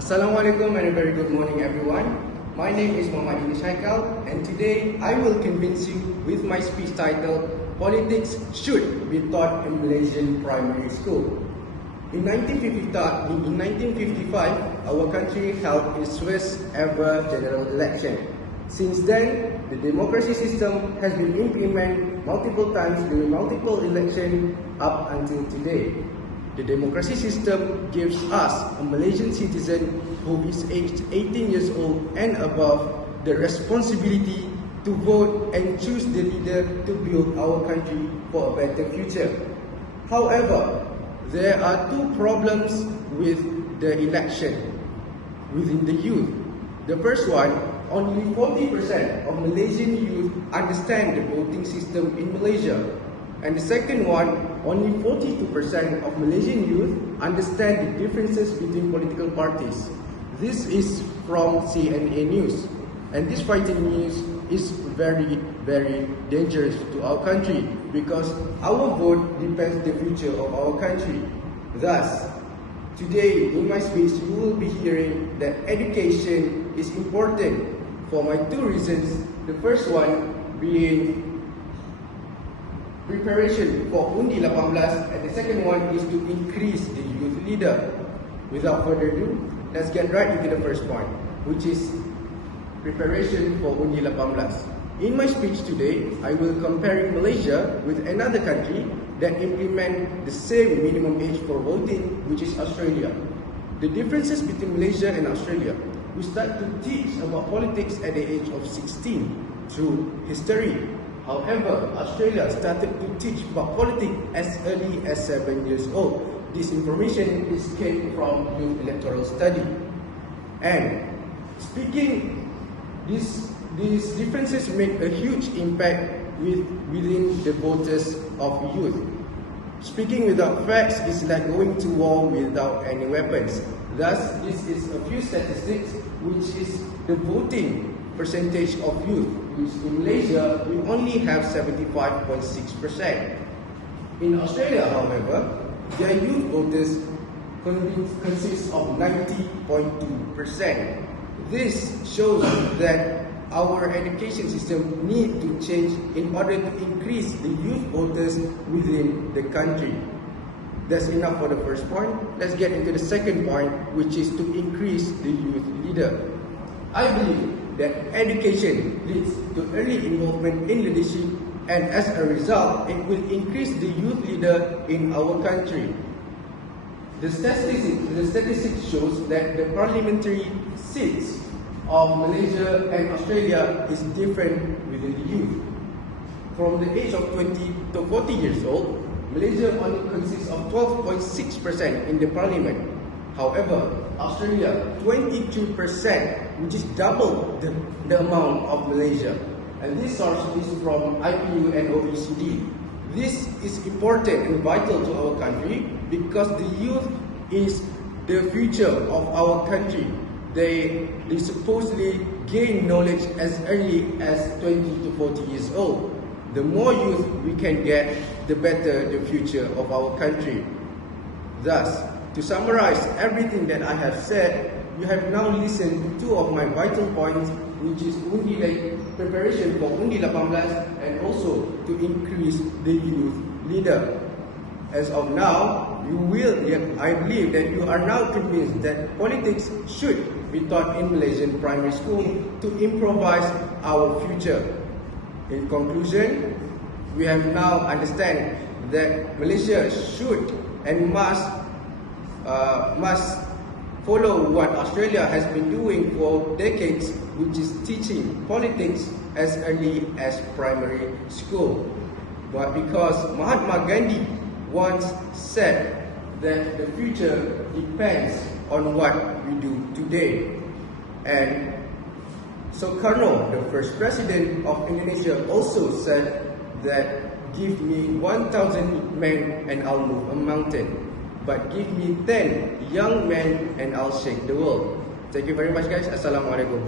Assalamualaikum and a very good morning everyone. My name is Haikal and today I will convince you with my speech titled Politics Should Be Taught in Malaysian Primary School. In 1955, our country held its first ever general election. Since then, the democracy system has been implemented multiple times during multiple elections up until today. The democracy system gives us, a Malaysian citizen who is aged 18 years old and above, the responsibility to vote and choose the leader to build our country for a better future. However, there are two problems with the election within the youth. The first one, only 40% of Malaysian youth understand the voting system in Malaysia. And the second one, only 42% of Malaysian youth understand the differences between political parties. This is from CNN News. And this fighting news is very, very dangerous to our country because our vote depends the future of our country. Thus, today in my speech, you will be hearing that education is important for my two reasons. The first one being preparation for Undi 18, and the second one is to increase the youth leader. Without further ado, let's get right into the first point, which is preparation for Undi 18. In my speech today, I will compare Malaysia with another country that implement the same minimum age for voting, which is Australia. The differences between Malaysia and Australia: we start to teach about politics at the age of 16 through history. However, Australia started to teach about politics as early as 7 years old. This information came from youth electoral study. And speaking, these differences make a huge impact within the voters of youth. Speaking without facts is like going to war without any weapons. Thus, this is a few statistics, which is the voting percentage of youth, which in Malaysia we only have 75.6%. In Australia, however, their youth voters consist of 90.2%. This shows that our education system needs to change in order to increase the youth voters within the country. That's enough for the first point. Let's get into the second point, which is to increase the youth leader. I believe that education leads to early involvement in leadership, and as a result, it will increase the youth leader in our country. The statistics shows that the parliamentary seats of Malaysia and Australia is different within the youth. From the age of 20 to 40 years old, Malaysia only consists of 12.6% in the parliament. However, Australia, 22%, which is double the amount of Malaysia. And this source is from IPU and OECD. This is important and vital to our country because the youth is the future of our country. They supposedly gain knowledge as early as 20 to 40 years old. The more youth we can get, the better the future of our country. Thus, to summarize everything that I have said, you have now listened to two of my vital points, which is preparation for Undi 18 and also to increase the youth leader. As of now, I believe that you are now convinced that politics should be taught in Malaysian primary school to improvise our future. In conclusion, we have now understand that Malaysia should and must follow what Australia has been doing for decades, which is teaching politics as early as primary school. But because Mahatma Gandhi once said that the future depends on what we do today. And Soekarno, the first president of Indonesia, also said that give me 1,000 men and I'll move a mountain. But give me 10 young men and I'll shake the world. Thank you very much, guys. Assalamualaikum.